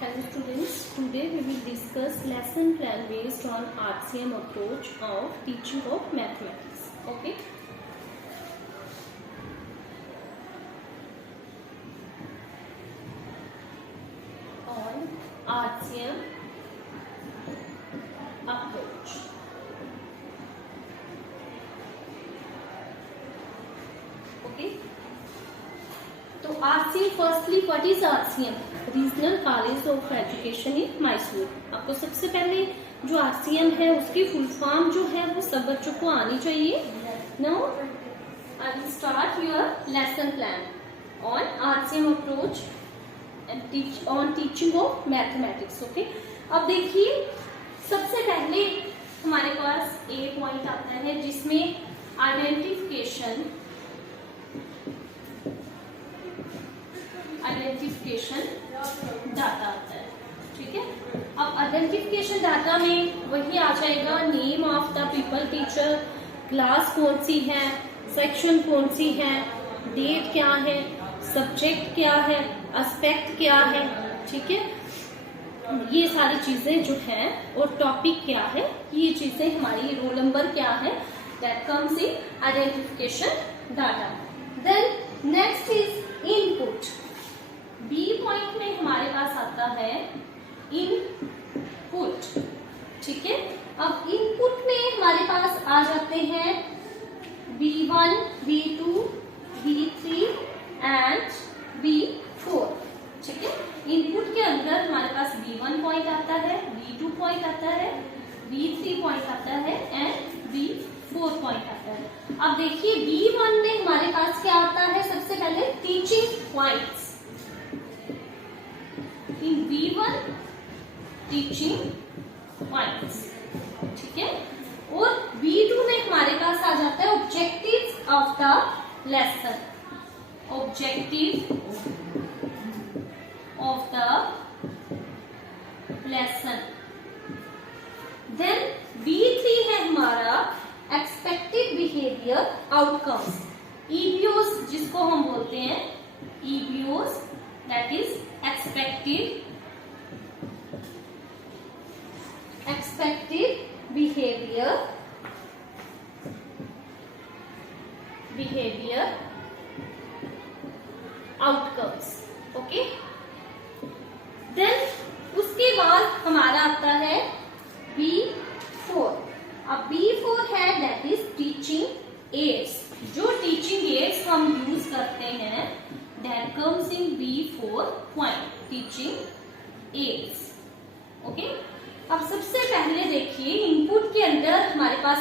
Hello students, today we will discuss lesson plan based on RCM approach of teaching of mathematics. Okay. On RCM approach. Okay. तो RCM firstly what is RCM? Regional college of education in Mysore. आपको सबसे पहले जो RCM है उसकी full form जो है वो सब बच्चों को आनी चाहिए। Now I will start your lesson plan on RCM approach and on teaching of mathematics. Okay, अब देखिए सबसे पहले हमारे पास ए पॉइंट आता है जिसमें आइडेंटिफिकेशन डाटा आता है। ठीक है, अब आइडेंटिफिकेशन डाटा में वही आ जाएगा, name of the people teacher, class कौन सी है, सेक्शन कौन सी है, डेट क्या है, सब्जेक्ट क्या है, एस्पेक्ट क्या है। ठीक है, ये सारी चीजें जो है और टॉपिक क्या है, ये चीजें हमारी रोल नंबर क्या है, that comes in identification data. Then next is input. B point में हमारे पास आता है इनपुट। ठीक है, अब इनपुट में हमारे पास आ जाते हैं B1, B2, B3 and B4। ठीक है, इनपुट के अंदर हमारे पास B1 पॉइंट आता है, B2 पॉइंट आता है, B3 पॉइंट आता है एंड B4 पॉइंट आता है। अब देखिए B1 में हमारे पास क्या आता है, सबसे पहले टीचिंग पॉइंट्स। इन B1 टीचिंग पॉइंट्स। ठीक है, और B2 में हमारे पास आ जाता है objectives of the lesson. Objective of the lesson. Then B3 है हमारा एक्सपेक्टेड बिहेवियर आउटकम्स। EBOs जिसको हम बोलते हैं, EBOs that is expected behavior outcomes। Okay, then उसके बाद हमारा आता है B4। अब B4 है दैट इज टीचिंग एड्स। जो टीचिंग एड्स हम यूज करते हैं that comes in B4 point, teaching aids। Okay, अब सबसे पहले देखिए इनपुट के अंदर हमारे पास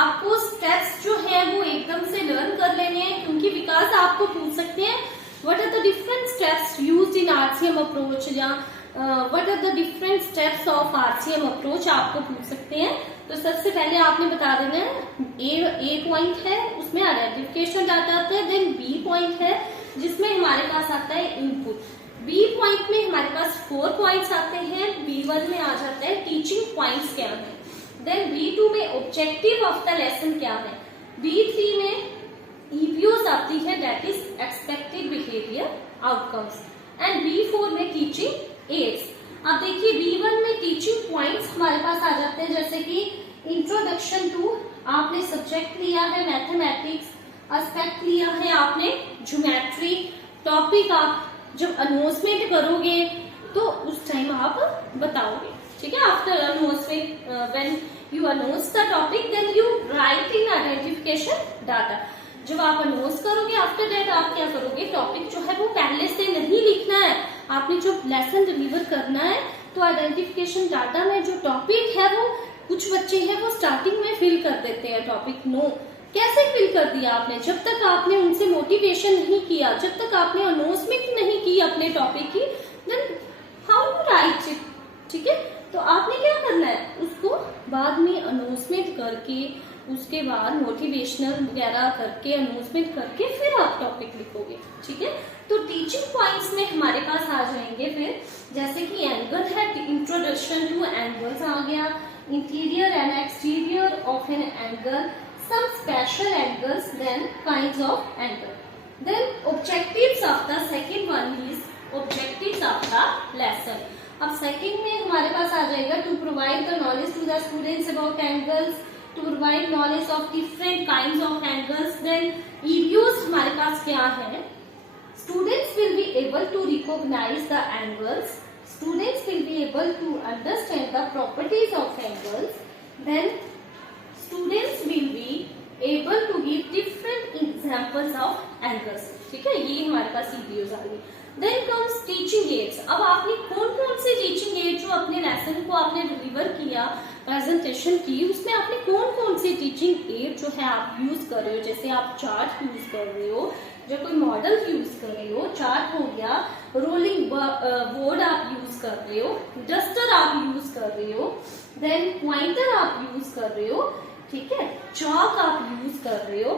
आपको स्टेप्स जो है वो एकदम से लर्न कर लेने हैं, क्योंकि विकास आपको पूछ सकते हैं what are the different steps used in RCM approach या what are the different steps of RCM approach आपको पूछ सकते हैं। तो सबसे पहले आपने बता देना है ए पॉइंट है उसमें आइडेंटिफिकेशन डाटा आता है, देन बी पॉइंट है जिसमें हमारे पास आता है इनपुट। बी पॉइंट में हमारे पास 4 पॉइंट्स आते हैं, B1 में आ जाता है टीचिंग पॉइंट्स क्या है, देन B2 में ऑब्जेक्टिव ऑफ द लेसन क्या है, B3 में EBOs आती है that is expected behaviour outcomes and B4 में टीचिंग एड्स। अब देखिए B1 में टीचिंग पॉइंट्स हमारे पास आ जाते हैं, जैसे कि इंट्रोडक्शन टू, आपने सब्जेक्ट लिया है मैथमेटिक्स, एस्पेक्ट लिया है आपने ज्योमेट्री, टॉपिक आप जब अनाउंसमेंट करोगे तो उस टाइम आप बताओगे। ठीक है, after announcement when you announce the topic then you write in identification data. जब आप अनाउंस करोगे आफ्टर दैट आप क्या करोगे, टॉपिक जो है वो पहले से नहीं लिखना है, आपने जो लेसन डिलीवर करना है तो आइडेंटिफिकेशन डाटा में जो टॉपिक है वो कुछ बच्चे हैं वो स्टार्टिंग में फिल कर देते हैं टॉपिक। नो, कैसे फिल कर दिया आपने, जब तक आपने उनसे मोटिवेशन नहीं किया, जब तक आपने अनाउंसमेंट नहीं की अपने टॉपिक की, then how you write it. ठीक है, तो आपने क्या करना है, उसको बाद में अनाउंसमेंट करके, उसके बाद मोटिवेशनल वगैरह करके, अनाउंसमेंट करके फिर आप टॉपिक लिखोगे। ठीक है, तो टीचिंग पॉइंट्स में हमारे पास आ जाएंगे फिर, जैसे कि एंगल है, इंट्रोडक्शन टू एंगल्स आ गया, interior and exterior of an angle, some special angles, then kinds of angle. Then objectives of the second one is objectives of the lesson. अब सेकंड में हमारे पास आ जाएगा to provide the knowledge to the students about angles, to provide knowledge of different kinds of angles. Then ईव्यूज हमारे पास क्या है, students will be able to recognize the angles, students will be able to understand the properties of angles, then students will be able to give different examples of angles। ठीक है, ये हमारे पास videos आ गई। Then comes teaching aids. अब आपने कौन कौन से टीचिंग एड जो अपने लेसन को आपने डिलीवर किया, प्रेजेंटेशन की, उसमें आपने कौन कौन से टीचिंग एड जो है आप यूज कर रहे हो। जैसे आप चार्ट यूज कर रहे हो, जब कोई मॉडल यूज कर रहे हो, चार्ट हो गया, रोलिंग बोर्ड आप यूज कर रहे हो, डस्टर आप यूज कर रहे हो, देन पॉइंटर आप यूज कर रहे हो, ठीक है, चॉक आप यूज कर रहे हो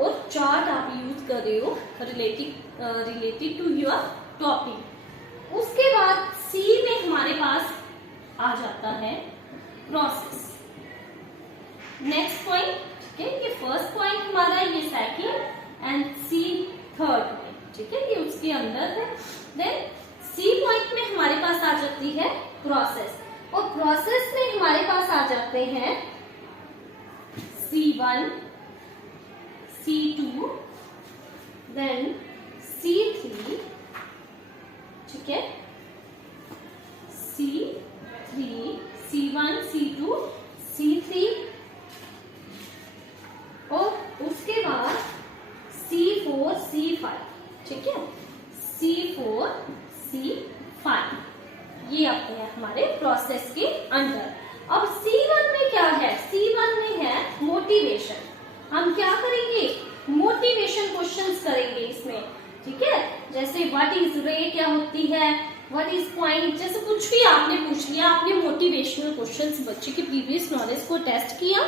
और चार्ट आप यूज कर रहे हो रिलेटेड टू योर टॉपिक। उसके बाद सी में हमारे पास आ जाता है प्रोसेस। नेक्स्ट पॉइंट, ठीक है, ये फर्स्ट पॉइंट हमारा, ये second and C third point, ठीक है, ये उसके अंदर है। देन सी पॉइंट में हमारे पास आ जाती है प्रोसेस, और प्रोसेस में हमारे पास आ जाते हैं C1, C2, देन C3, ठीक है, C3, C1, C2, C3 और उसके बाद C4, C5, ठीक है, C4, C5 ये आते हैं हमारे प्रोसेस के अंदर। अब C1 में क्या है, C1 में है मोटिवेशन। हम क्या करेंगे, मोटिवेशन क्वेश्चंस करेंगे इसमें, ठीक है, जैसे व्हाट इज रे क्या होती है, व्हाट इज पॉइंट, जैसे कुछ भी आपने पूछ लिया, आपने मोटिवेशनल क्वेश्चंस बच्चे के प्रीवियस नॉलेज को टेस्ट किया,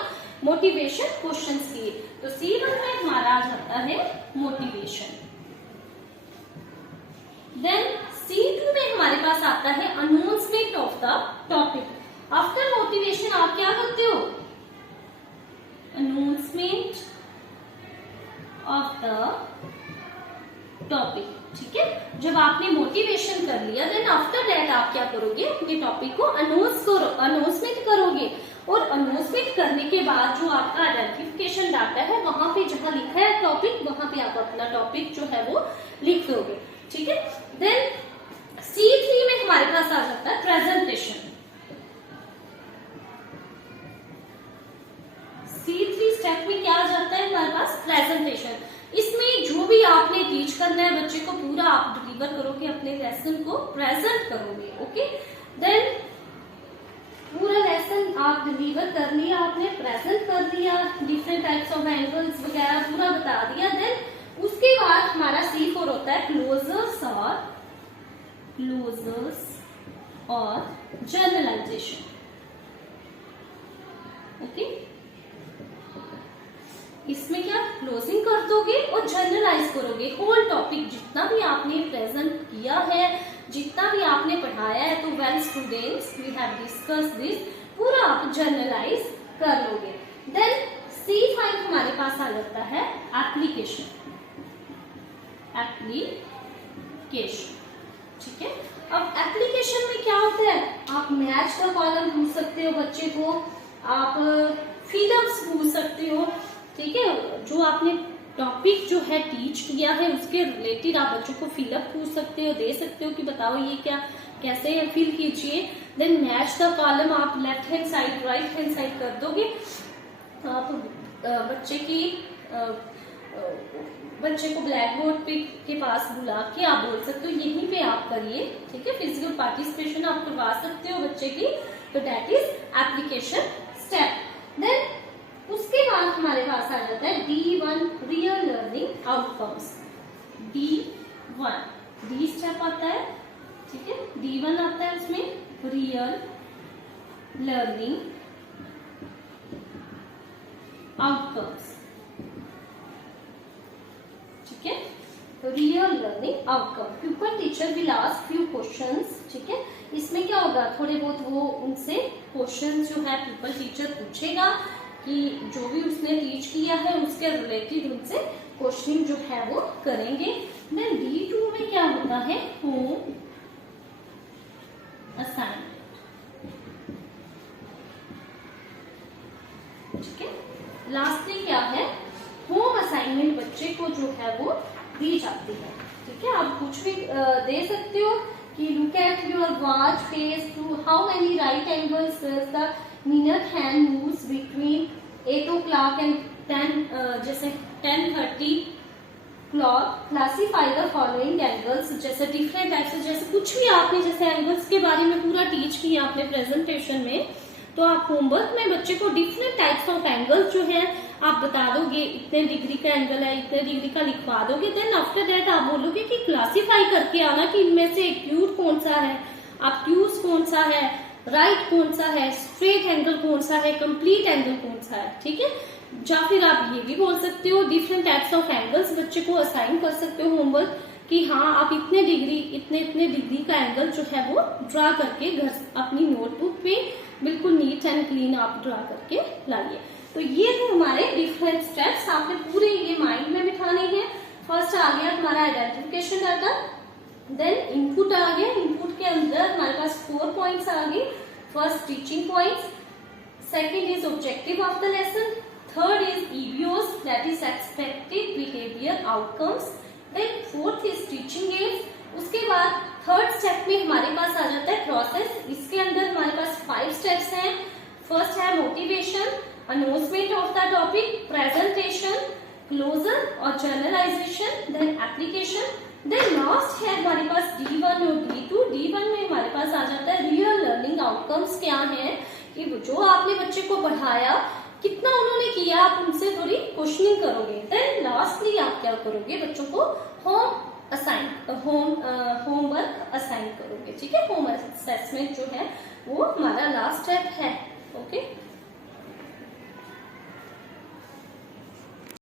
मोटिवेशन क्वेश्चंस किए, तो C1 में हमारा आ जाता है मोटिवेशन। देन C2 में हमारे पास आता है announcement of the topic. After motivation आप क्या करते हो, अनाउंसमेंट ऑफ द टॉपिक, ठीक है, जब आपने मोटिवेशन कर लिया, देन आफ्टर दैट आप क्या करोगे, अपने टॉपिक को अनाउंसमेंट करोगे, और अनाउंसमेंट करने के बाद जो आपका आइडेंटिफिकेशन डाटा है, वहां पे जहां लिखा है टॉपिक, वहां पे आप अपना टॉपिक जो है वो लिख दोगे, ठीक है। देन C3 में हमारे पास आ जाता है प्रेजेंटेशन। C3 स्टेप में क्या आ जाता है हमारे पास, प्रेजेंटेशन। इसमें जो भी आपने टीच करना है बच्चे को, पूरा आप डिलीवर करोगे, अपने लेसन को प्रेजेंट करोगे, ओके। देन पूरा लेसन आप डिलीवर कर लिया, आपने प्रेजेंट कर दिया, डिफरेंट टाइप्स ऑफ एंगल्स वगैरह पूरा बता दिया। देन उसके बाद हमारा C4 होता है क्लोजर्स और जर्नलाइजेशन, ओके। इसमें क्या क्लोजिंग कर दोगे और जर्नलाइज करोगे होल टॉपिक, जितना भी आपने प्रेजेंट किया है, जितना भी आपने पढ़ाया है, तो well students we have discuss this, पूरा आप जर्नलाइज कर लोगे। देन C5 हमारे पास आ जाता है एप्लीकेशन, ठीक है। अब एप्लीकेशन में क्या होता है, आप मैच का कॉलम पूछ सकते हो बच्चे को, आप फिलअप्स पूछ सकते हो, ठीक है, जो आपने टॉपिक जो है टीच किया है उसके रिलेटेड आप बच्चों को फिलअप पूछ सकते हो, दे सकते हो कि बताओ ये क्या, कैसे फिल कीजिए। देन मैच का कॉलम आप left hand side right hand side कर दोगे, आप बच्चे को ब्लैक बोर्ड के पास बुला के आप बोल सकते हो यहीं पे आप करिए, ठीक है, फिजिकल पार्टिसिपेशन आप करवा सकते हो बच्चे की, तो that is application step. Then उसके बाद हमारे पास आ जाता है D1 real learning outcomes. D step आता है, ठीक है, D1 आता है उसमें रियल लर्निंग आउटकम्स, ठीक है, real learning outcome. Pupil teacher will ask few questions, ठीक है, इसमें क्या होगा, थोड़े बहुत वो उनसे क्वेश्चन जो है प्यूपल टीचर पूछेगा कि जो भी उसने टीच किया है उसके रिलेटेड उनसे क्वेश्चनिंग जो है वो करेंगे। देन D2 में क्या होता है, होम असाइनमेंट। ठीक है, लास्टली क्या है, होम असाइनमेंट बच्चे को जो है वो दी जाती है। ठीक है, आप कुछ भी दे सकते हो कि look at your watch face to how many right angles the minute hand moves between 8 o'clock and 10 जैसे 10:30 clock, classify the following angles, जैसे डिफरेंट टाइप्स, जैसे कुछ भी आपने जैसे एंगल्स के बारे में पूरा टीच किया आपने प्रेजेंटेशन में, तो आप होमवर्क में बच्चे को डिफरेंट टाइप्स ऑफ एंगल्स जो है आप बता दोगे, इतने डिग्री का एंगल है, इतने डिग्री का लिखवा दोगे। देन आफ्टर दैट आप बोलोगे कि क्लासीफाई करके आना कि इनमें से एक्यूट कौन सा है, ऑब्ट्यूज कौन सा है, राइट कौन सा है, स्ट्रेट एंगल कौन सा है, कंप्लीट एंगल कौन सा है। ठीक है, या फिर आप ये भी बोल सकते हो डिफरेंट टाइप्स ऑफ एंगल्स बच्चे को असाइन कर सकते हो होमवर्क कि हाँ आप इतने डिग्री का एंगल जो है वो ड्रा करके घर अपनी नोटबुक पे बिल्कुल नीट एंड क्लीन आप ड्रा करके लाइए। तो ये थे हमारे डिफरेंट स्टेप्स, आपने पूरे ये माइंड में बिठाने हैं। फर्स्ट आ गया हमारा आइडेंटिफिकेशन डाटा, देन इनपुट आ गया, इनपुट के अंदर हमारे पास 4 पॉइंट्स आ गए। First teaching points, second is objective of the lesson, third is EBOs that is expected behavior outcomes, then fourth is teaching aids। उसके बाद थर्ड स्टेप में हमारे पास आ जाता है प्रोसेस, इसके अंदर हमारे पास 5 स्टेप्स हैं। फर्स्ट है motivation, announcement of the topic, presentation, closure और generalization, then application, then last है हमारे पास D1 और D2। D1 में हमारे पास आ जाता है रियल लर्निंग आउटकम्स क्या है, कि जो आपने बच्चे को पढ़ाया कितना उन्होंने किया, आप उनसे थोड़ी क्वेश्चनिंग करोगे। देन लास्टली आप क्या करोगे, बच्चों को होमवर्क असाइन करोगे। ठीक है, होम असेसमेंट जो है वो हमारा लास्ट स्टेप है। ओके।